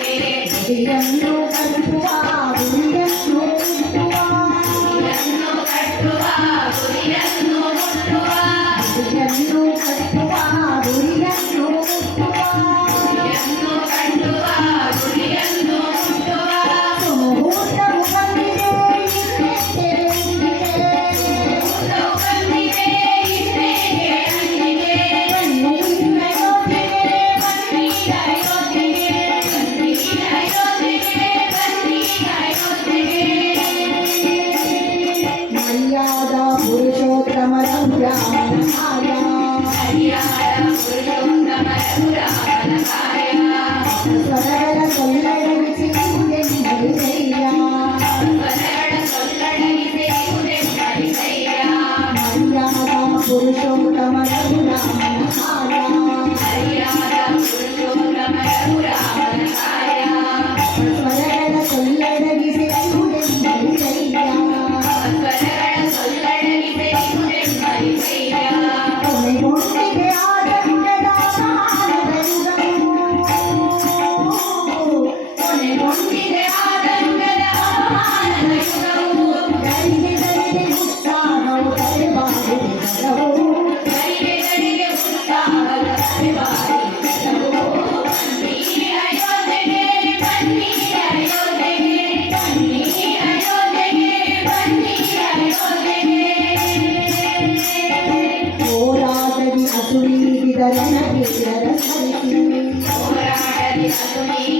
ಗುರಿಯನ್ನು ಕಟ್ಟುವ ಗುರಿಯನ್ನು ಮುಟ್ಟುವ ಗುರಿಯನ್ನು ಕಟ್ಟುವ ಗುರಿಯನ್ನು ಮುಟ್ಟುವ ಗುರಿಯನ್ನು ಕಟ್ಟುವ ಗುರಿಯನ್ನು ಮುಟ್ಟುವ ಗುರಿಯನ್ನು ಕಟ್ಟುವ ಗುರಿಯನ್ನು ಮುಟ್ಟುವ ಮುಹೂರ್ತವು ಬಂದಿದೆ ಮುಹೂರ್ತವು ಬಂದಿದೆ ಇನ್ನೇಗೆ ಅಂದಿದೆ ಬನ್ನಿರ ಯೋಧೆಗೆ ಬನ್ನಿರ ಯೋಧೆಗೆ ಮರ್ಯಾದ ಪುರುಷೋತ್ತಮ ರಾಮನ ಕಾರ್ಯ ಸ್ವರಗಳ ಸೊಲ್ಲಡಗಿಸಿ ಧೈರ್ಯ ಮರ್ಯಾದ ಪುರುಷೋತ್ತಮ ರಾಮನ ಕಾರ್ಯ ಸ್ವರಗಳ ಸೊಲ್ಲಡಗಿಸಿ ಕೊನೆಗೊಂಡಿದೆ ಆದಂಗದ ಸಮಾನದ ಯುಗವು ಕೊನೆಗೊಂಡಿದೆ ಆದಂಗದ ಸಮಾನದ ಯುಗವು ಗರಿಗೆ ಗರಿಗೆ ಉತ್ಸಾಹವು ತಲೆಬಾಗಿದೆ ಕರವು ಗರಿಗೆ ಗರಿಗೆ ಉತ್ಸಾಹದ ತಲೆಬಾಗಿದೆ ಕರವು ಬನ್ನಿ ಅಯೋಧ್ಯೆಗೆ ಬನ್ನಿ ಅಯೋಧ್ಯೆಗೆ ಬನ್ನಿ ಅಯೋಧ್ಯೆಗೆ ಬನ್ನಿ ಅಯೋಧ್ಯೆಗೆ ಹೋರಾಟದಿ ಅಸುನೀಡಿದ ರಣವೀರರ ಸ್ಮರಿಸಿ ಹೋರಾಟದಿ ಅಸುನೀಡಿದ